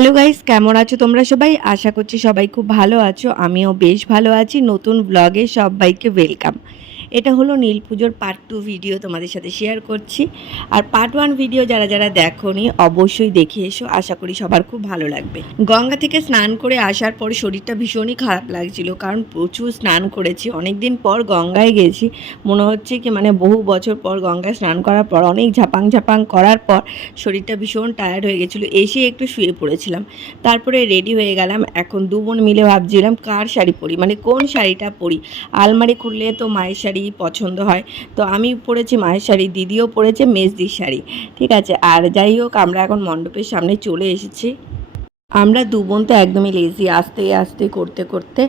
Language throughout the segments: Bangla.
হ্যালো গাইস কেমন আছো তোমরা সবাই? আশা করছি সবাই খুব ভালো আছো। আমিও বেশ ভালো আছি। নতুন ব্লগে সবাইকে ওয়েলকাম এটা হলো নীল পুজোর পার্ট টু ভিডিও তোমাদের সাথে শেয়ার করছি। আর পার্ট ওয়ান ভিডিও যারা যারা দেখোনি, অবশ্যই দেখে এসো। আশা করি সবার খুব ভালো লাগবে। গঙ্গা থেকে স্নান করে আসার পর শরীরটা ভীষণই খারাপ লাগছিল, কারণ প্রচুর স্নান করেছি। অনেক দিন পর গঙ্গায় গেছি। মনে হচ্ছে কি মানে বহু বছর পর গঙ্গায় স্নান করার পর, অনেক ঝাপাং ঝাপাং করার পর শরীরটা ভীষণ টায়ার্ড হয়ে গেছিল। এসে একটু শুয়ে পড়েছিলাম। তারপরে রেডি হয়ে গেলাম। এখন দু বোন মিলে ভাবছিলাম, কার শাড়ি পরি? মানে কোন শাড়িটা পরি? আলমারি খুললে তো মায়ের শাড়ি পছন্দ হয়। তো আমি পরেছি মায়ের শাড়ি, দিদিও পরেছে মেজদির শাড়ি। ঠিক আছে? আর যাই হোক, আমরা এখন মণ্ডপের সামনে চলে এসেছি। আমরা দু বোন তো একদমই লেজি আস্তে আস্তে করতে করতে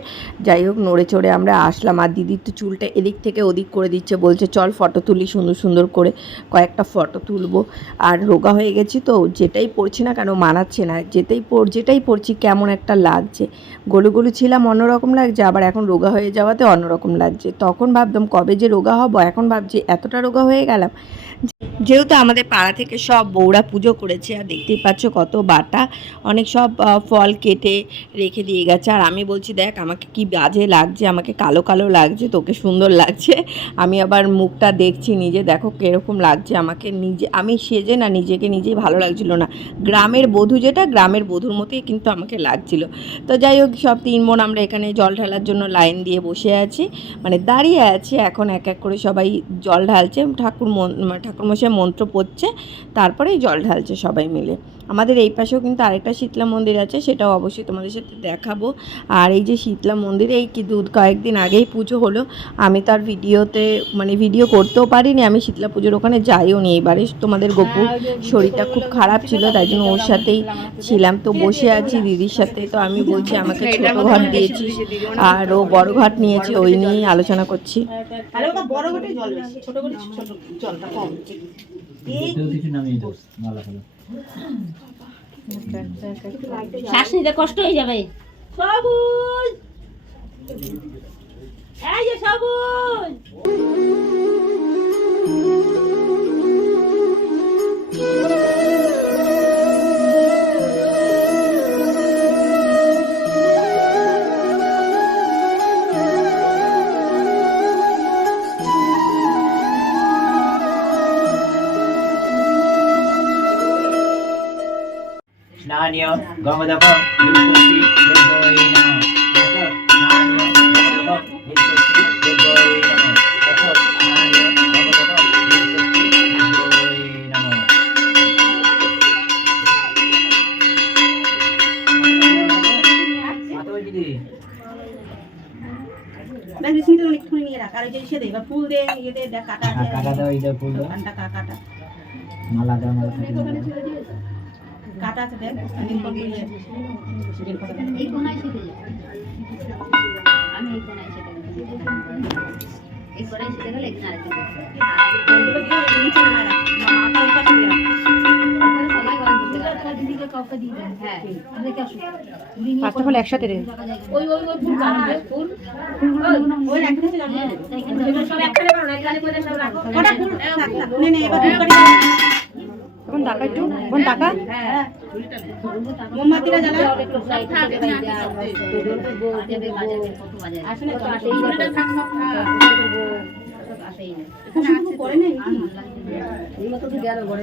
যাই হোক নড়ে চড়ে আমরা আসলাম। আর দিদির তো চুলটা এদিক থেকে ওদিক করে দিচ্ছে, বলছে, চল ফটো তুলি সুন্দর সুন্দর করে, কয়েকটা ফটো তুলবো। আর রোগা হয়ে গেছি তো, যেটাই পড়ছি না কেন মানাচ্ছে না। যেটাই পর, যেটাই পড়ছি কেমন একটা লাগছে। গলু গলু ছিলাম, অন্যরকম লাগছে, আবার এখন রোগা হয়ে যাওয়াতে অন্যরকম লাগছে। তখন ভাবতাম, কবে যে রোগা হব? এখন ভাবছি, এতটা রোগা হয়ে গেলাম যেহেতু আমাদের পাড়া থেকে সব বউরা পুজো করেছে, আর দেখতেই পাচ্ছ কত বাটা। অনেক সব ফল কেটে রেখে দিয়ে গেছে। আর আমি বলছি, দেখ, আমাকে কি বাজে লাগছে, আমাকে কালো কালো লাগছে, তোকে সুন্দর লাগছে। আমি আবার মুখটা দেখছি নিজে, দেখো কীরকম লাগছে আমাকে নিজে, আমি সেজে না নিজেকে নিজেই ভালো লাগছিল না। গ্রামের বধূ যেটা, গ্রামের বধূর মতোই কিন্তু আমাকে লাগছিল। তো যাই হোক, সব তিন বোন আমরা এখানে জল ঢালার জন্য লাইন দিয়ে বসে আছি। মানে দাঁড়িয়ে আছি, এখন এক এক করে সবাই জল ঢালছে। ঠাকুর মন- ঠাকুরমশাই মন্ত্র পড়ছে তারপরেই জল ঢালছে সবাই মিলে। আমাদের এই পাশেও কিন্তু আরেকটা শীতলা মন্দির আছে, সেটাও অবশ্যই তোমাদের সাথে দেখাবো। আর এই যে শীতলা মন্দিরে এই কি দুধ কয়েকদিন আগেই পুজো হলো, আমি তার ভিডিওতে মানে ভিডিও করতেও পারিনি, আমি শীতলা পুজোর ওখানে যাইও নি এবারে। তোমাদের গপুর শরীরটা খুব খারাপ ছিল, তাই জন্য ওর সাথেই ছিলাম। তো বসে আছি দিদির সাথে, তো আমি বলছি আমাকে ছোট ঘর দিয়েছি আর ও বড় ঘাট নিয়েছি, ওই নিয়েই আলোচনা করছি। ছোট জলটা কম। শ্বাস নিতে কষ্ট হয়ে যাবে। সবুজ! এই যে সবুজ! নিয়ে রাখ। আর ওই যে সে দে এবার ফুল দে ইয়ে দে দেখ কাটা কাটা দাও এই দাও ফুল দাও কাটা কা- কাটা। মালা দাও মালা কাটি আছে দেখ। এই কোনায় সেটে আমি এই কোনায় সেটে গেছি এই কোনায় সেটে গেলে এখানে হ্যাঁ পাঁচটা ফল একসাথে রে ওই ওই ওই ফুল ফুল ওই হ্যাঁ এবার সব একখানে করো না এখানে করে সব রাখো কটা ফুল। নে নে এবার এখন টাকা একটু? বোন টাকা? মোমবাতিটা জ্বালা। একটু সাইড তো। গেল আর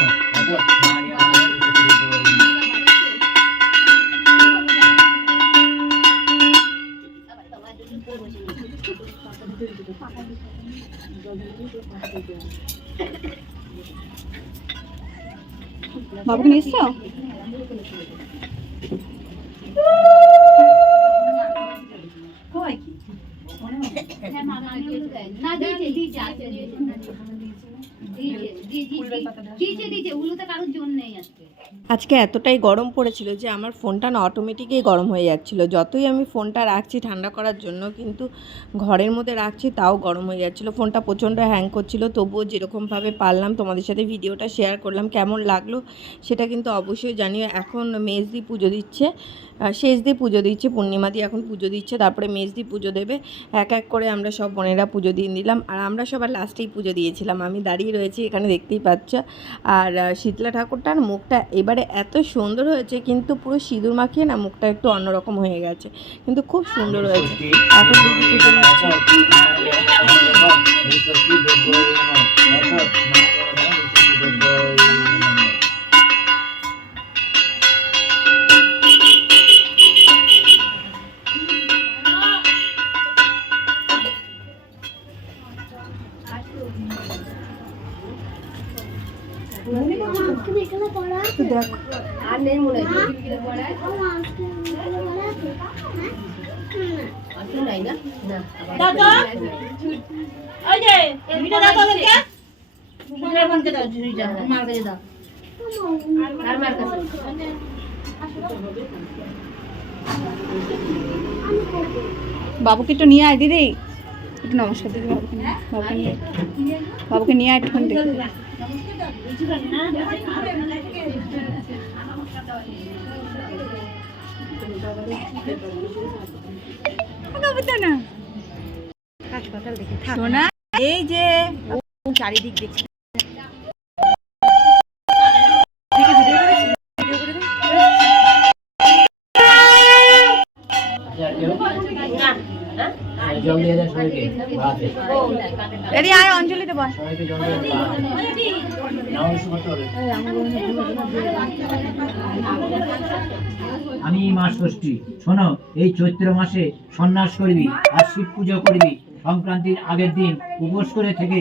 বাবুকে নিয়ে কারোর জন্য আজকে এতটাই গরম পড়েছিল যে আমার ফোনটা না অটোমেটিকই গরম হয়ে যাচ্ছিল। যতই আমি ফোনটা রাখছি ঠান্ডা করার জন্য, কিন্তু ঘরের মধ্যে রাখছি তাও গরম হয়ে যাচ্ছিল। ফোনটা প্রচণ্ড হ্যাং করছিল, তবুও যেরকমভাবে পারলাম, তোমাদের সাথে ভিডিওটা শেয়ার করলাম, কেমন লাগল সেটা কিন্তু অবশ্যই জানিও। এখন মেজদি পুজো দিচ্ছে শেষ দিয়ে পুজো দিচ্ছে। পূর্ণিমা দিয়ে এখন পুজো দিচ্ছে, তারপরে মেজদি পুজো দেবে। এক এক করে আমরা সব বোনেরা পুজো দিয়ে দিলাম আর আমরা সবার লাস্টেই পুজো দিয়েছিলাম। আমি দাঁড়িয়ে রয়েছি এখানে, দেখতেই পাচ্ছ। আর শীতলা ঠাকুরটার মুখটা এবারে এত সুন্দর হয়েছে, কিন্তু পুরো সিঁদুর মাখিয়ে না মুখটা একটু অন্যরকম হয়ে গেছে। কিন্তু খুব সুন্দর হয়েছে। এখন পুজো দিচ্ছে। বাবুকে একটু নিয়ে আয় দিদি। একটু নমস্কার দিদি বাবুকে নিয়ে বাবুকে নিয়ে আয় সোনা এই যে ও চারিদিক দেখছি। জল দিয়ে দেয় সবাইকে এদি আমি মা ষষ্ঠী। শোনো, এই চৈত্র মাসে সন্ন্যাস করবি আর শিব পুজো করবি। সংক্রান্তির আগের দিন উপোস করে থেকে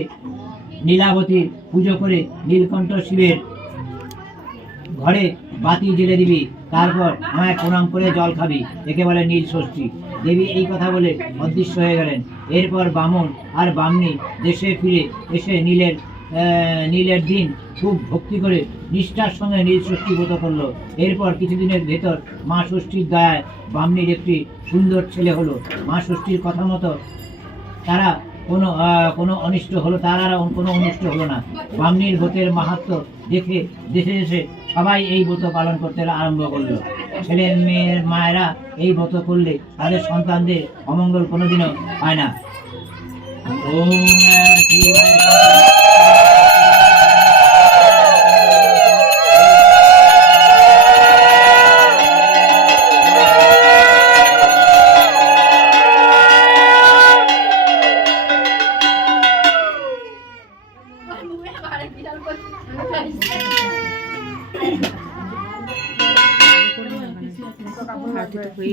নীলাবতীর পুজো করে নীলকণ্ঠ শিবের ঘরে বাতি জেলে দিবি। তারপর আমায় প্রণাম করে জল খাবি। একে বলে নীল ষষ্ঠী। দেবী এই কথা বলে অদৃশ্য হয়ে গেলেন। এরপর বামন আর বামনি দেশে ফিরে এসে নীলের নীলের দিন খুব ভক্তি করে নিষ্ঠার সঙ্গে নীল ষষ্ঠী ব্রত করল। এরপর কিছুদিনের ভেতর মা ষষ্ঠীর দয়ায় বামনির একটি সুন্দর ছেলে হলো। মা ষষ্ঠীর কথা মতো তারা কোনো কোনো অনিষ্ট হলো, তার আর কোনো অনিষ্ট হলো না। বামনির ব্রতের মাহাত্ম দেখে দেশে দেশে সবাই এই ব্রত পালন করতে আরম্ভ করল। ছেলে মেয়ের মায়েরা এই ব্রত করলে তাদের সন্তানদের অমঙ্গল কোনোদিনও হয় না।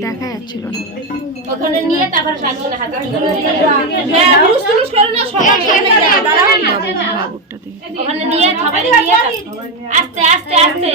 দেখা যাচ্ছিল না। ওখানে নিয়ে তারপর হ্যাঁ বাবুরটা ওখানে নিয়ে আস্তে আস্তে আস্তে।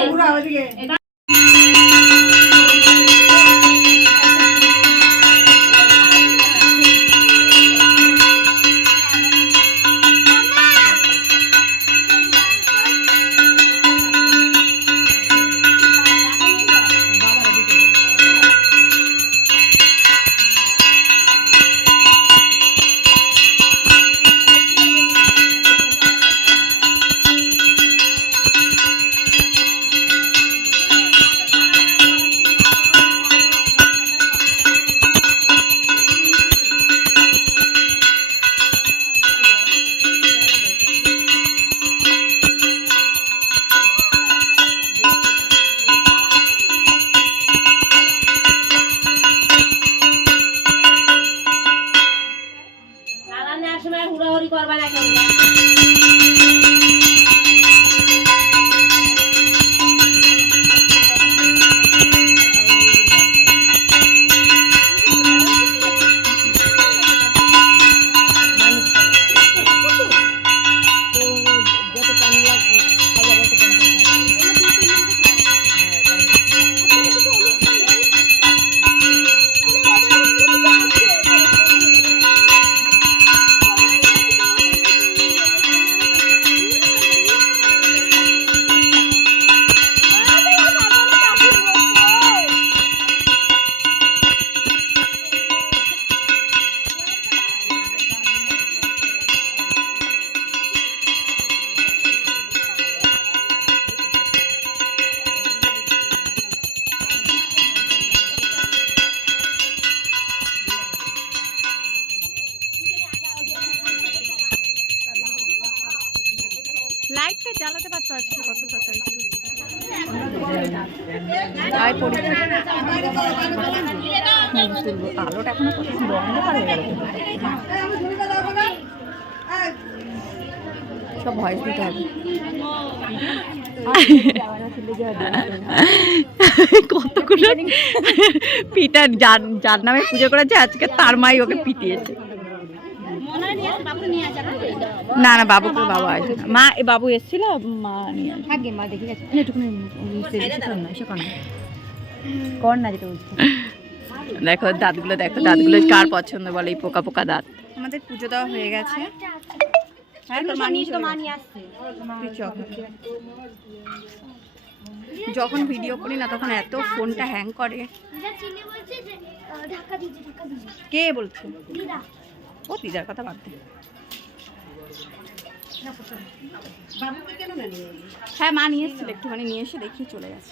তুলবো। আলোটা এখনও কত সুন্দর অন্ধকার হয়ে গেল সব ভয়েস দিতে হবে। কতগুলো পিটার যার যার নামে পুজো করেছে আজকে তার মাই ওকে পিটিয়েছে। না না বাবুকে বাবা আসবে মা এ বাবু এসেছিল মা নিয়ে আসবে। মা দেখে গেছে। কর না কর যেটা বলছি। দেখো দাঁতগুলো দেখো দাঁতগুলো কার পছন্দ বলে এই পোকা পোকা দাঁত। আমাদের পুজো দেওয়া হয়ে গেছে। হ্যাঁ। যখন ভিডিও করি না তখন এত ফোনটা হ্যাং করে। কে বলছে? ও দিদার কথা বাদ হ্যাঁ মা নিয়ে এসেছিল একটুখানি নিয়ে এসে দেখি চলে গেছে।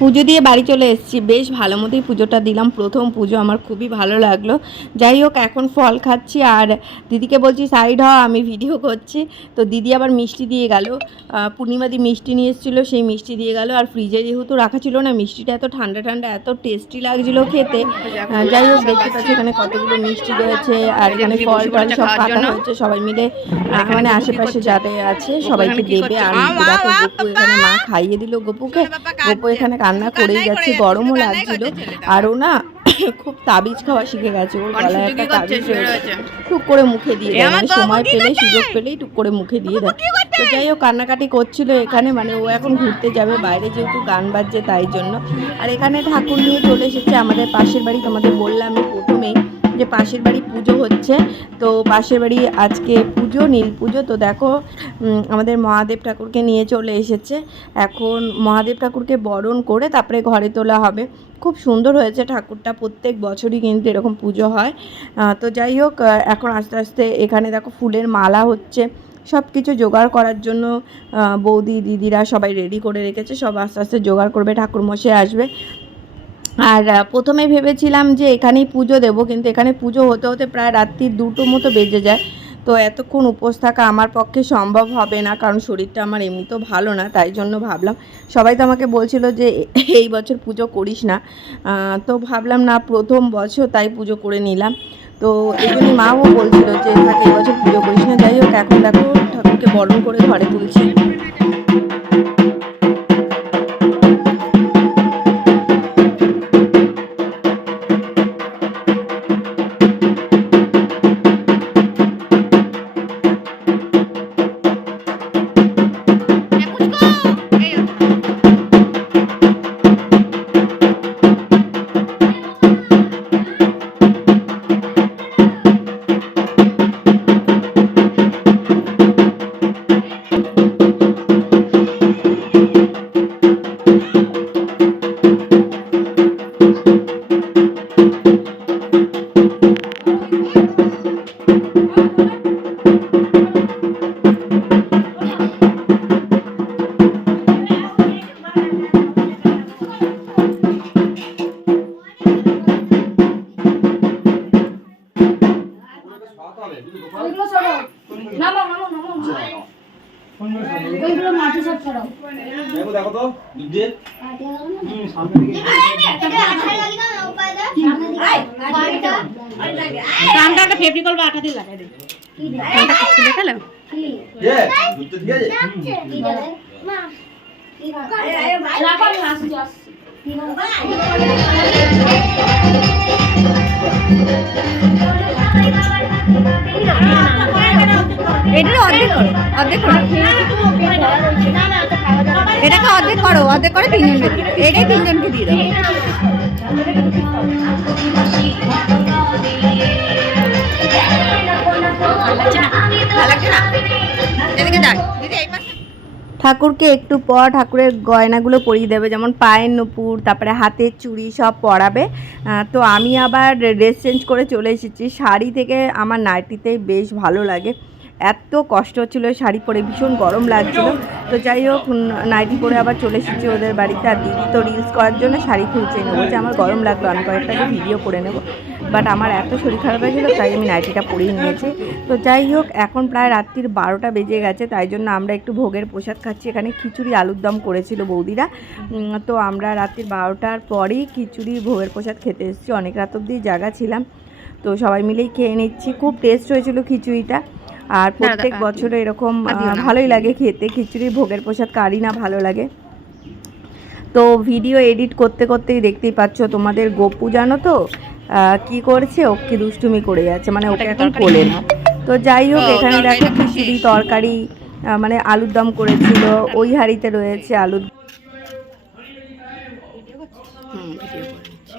পুজো দিয়ে বাড়ি চলে এসেছি। বেশ ভালো মতোই পুজোটা দিলাম। প্রথম পুজো আমার খুবই ভালো লাগল। যাই হোক, এখন ফল খাচ্ছি আর দিদিকে বলছি, সাইড হ, আমি ভিডিও করছি। তো দিদি আবার মিষ্টি দিয়ে গেল। পূর্ণিমাদি মিষ্টি নিয়ে এসেছিল, সেই মিষ্টি দিয়ে গেল। আর ফ্রিজে যেহেতু রাখা ছিল না, মিষ্টিটা এত ঠান্ডা ঠান্ডা, এত টেস্টি লাগছিল খেতে। যাই হোক, দেখতে পাচ্ছি এখানে কতগুলো মিষ্টি রয়েছে আর এখানে ফল টল সব কাটা হয়েছে। সবাই মিলে মানে আশেপাশে যাদের আছে, সবাইকে দেবে আর দেখো গপু এখানে মা খাইয়ে দিল গপুকে। গপু এখানে কান্না করেই যাচ্ছে গরমও লাগছিল আর ও না খুব তাবিজ খাওয়া শিখে গেছে ওর গলায় একটা তাবিজ রয়েছে। টুক করে মুখে দিয়ে দেয় মানে সময় পেলে সুযোগ পেলেই টুক করে মুখে দিয়ে দেয়। তো যাই হোক কান্নাকাটি করছিল এখানে মানে ও এখন ঘুরতে যাবে বাইরে যেহেতু গান বাজছে তাই জন্য। আর এখানে ঠাকুর নিয়ে চলে এসেছে আমাদের পাশের বাড়ি তোমাদের বললাম আমি প্রথমেই। যে পাশের বাড়ি পুজো হচ্ছে, তো পাশের বাড়ি আজকে পুজো, নীল পুজো। তো দেখো আমাদের মহাদেব ঠাকুরকে নিয়ে চলে এসেছে। এখন মহাদেব ঠাকুরকে বরণ করে তারপরে ঘরে তোলা হবে। খুব সুন্দর হয়েছে ঠাকুরটা, প্রত্যেক বছরই কিন্তু এরকম পুজো হয়। তো যাই হোক এখন আস্তে আস্তে এখানে দেখো ফুলের মালা হচ্ছে। সব কিছু জোগাড় করার জন্য বৌদি, দিদিরা সবাই রেডি করে রেখেছে। সব আস্তে আস্তে জোগাড় করবে ঠাকুর মশাই আসবে। আর প্রথমে ভেবেছিলাম যে এখানেই পুজো দেব, কিন্তু এখানে পুজো হতে হতে প্রায় রাত্রি দুটো মতো বেজে যায়। তো এতক্ষণ উপোস থাকা আমার পক্ষে সম্ভব হবে না, কারণ শরীরটা আমার এমনিতেও ভালো না, তাই জন্য ভাবলাম, সবাই তো আমাকে বলছিল যে এই বছর পুজো করিস না। তো ভাবলাম না, প্রথম বছর তাই পুজো করে নিলাম। তো এই মাও বলছিল যে, থাকে, এই বছর পুজো করিস না। যাই হোক, এখন দেখো ঠাকুরকে বরণ করে ঘরে তুলছি। কানটা একটা ফেভিকল বা আঠা দিয়ে লাগাই দে। দেখাল ये দুধ দিয়ে দে এটা অর্ধেক করো অর্ধেক করো। এটাকে অর্ধেক করো, অর্ধেক করে তিনজনকে এটাই তিনজনকে দিয়ে দাও। ঠাকুরকে একটু পর ঠাকুরের গয়নাগুলো পরিয়ে দেবে, যেমন পায়ের নুপুর, তারপরে হাতের চুড়ি সব পরাবে। তো আমি আবার ড্রেস চেঞ্জ করে চলে এসেছি। শাড়ি থেকে আমার নাইটিতেই বেশ ভালো লাগে। এত কষ্ট হচ্ছিল, শাড়ি পরে ভীষণ গরম লাগছিল। তো যাই হোক নাইটি পরে আবার চলে এসেছি ওদের বাড়িতে, আর দিদি তো রিলস করার জন্য শাড়ি খুলছে। নেব যে আমার গরম লাগল, আমি কয়েকটা ভিডিও করে নেব। বাট আমার এত শরীর খারাপ হয়েছিল, তাই আমি নাইটিটা পরেই নিয়েছি। তো যাই হোক, এখন প্রায় রাত্রির বারোটা বেজে গেছে, তাই জন্য আমরা একটু ভোগের প্রসাদ খাচ্ছি। এখানে খিচুড়ি আলুর দম করেছিল বৌদিরা। তো আমরা রাত্রির বারোটার পরেই খিচুড়ি, ভোগের প্রসাদ খেতে এসেছি। অনেক রাত অবধি জায়গা ছিলাম। তো সবাই মিলেই খেয়ে নিচ্ছি। খুব টেস্ট হয়েছিল খিচুড়িটা। আর প্রত্যেক। বছরে এরকম। ভালোই লাগে খেতে। খিচুড়ি ভোগের প্রসাদ কারি না ভালো লাগে। তো ভিডিও এডিট করতে করতেই দেখতেই পাচ্ছ তোমাদের গপু জানো তো? আহ, কি করছে? ও কি দুষ্টুমি করে যাচ্ছে। মানে ওকে এখন কোলে না তো যাই হোক এখানে দেখো খিচুড়ি তরকারি আহ, মানে আলুর দম করেছিল। ওই হাঁড়িতে রয়েছে আলুর হুম ভিডিও করে নিচ্ছি।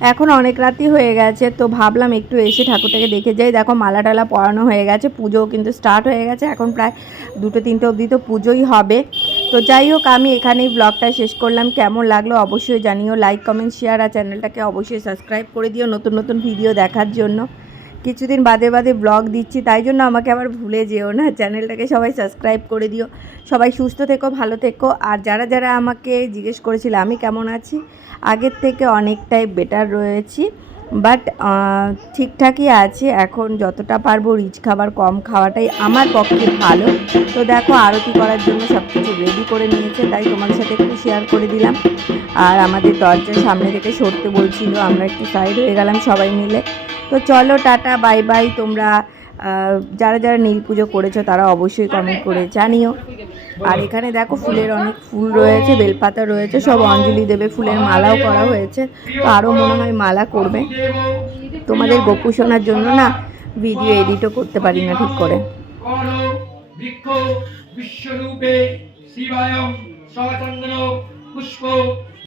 এখন অনেক রাতই হয়ে গেছে, তো ভাবলাম একটু এসে ঠাকুরটাকে দেখে যাই। দেখো মালা টালা পরানো হয়ে গেছে পুজো কিন্তু স্টার্ট হয়ে গেছে, এখন প্রায় দুটো তিনটে অবধি তো পুজোই হবে। তো যাই হোক, আমি এখানেই ব্লগটা শেষ করলাম। কেমন লাগল অবশ্যই জানিও লাইক কমেন্ট শেয়ার আর চ্যানেলটাকে অবশ্যই সাবস্ক্রাইব করে দিও নতুন নতুন ভিডিও দেখার জন্য। কিছুদিন বাদে বাদে ব্লগ দিচ্ছি, তাই জন্য আমাকে আবার ভুলে যেও না। চ্যানেলটাকে সবাই সাবস্ক্রাইব করে দিও। সবাই সুস্থ থেকো, ভালো থেকো। আর যারা যারা আমাকে জিজ্ঞেস করেছিল, আমি কেমন আছি? আগের থেকে অনেকটাই বেটার রয়েছি। বাট ঠিকঠাকই আছে। এখন যতটা পারব রিচ খাবার, কম খাওয়াটাই আমার পক্ষে ভালো। তো দেখো, আরতি করার জন্য সব কিছু রেডি করে নিয়েছে, তাই তোমার সাথে একটু শেয়ার করে দিলাম। আর আমাদের দরজার সামনে থেকে সরতে বলছিল, আমরা একটু সাইড হয়ে গেলাম সবাই মিলে। তো চলো, টাটা বাই বাই তোমরা যারা যারা নীল পুজো করেছ তারা অবশ্যই কমেন্ট করে জানিও। আর এখানে দেখো ফুলের অনেক ফুল রয়েছে, বেলপাতা রয়েছে, সব অঞ্জলি দেবে ফুলের মালাও করা হয়েছে। তো আরও মনে হয় মালা করবে। তোমাদের গোপু শোনার জন্য না ভিডিও এডিটও করতে পারি না ঠিক করে। বিশ্বরূপে পুষ্প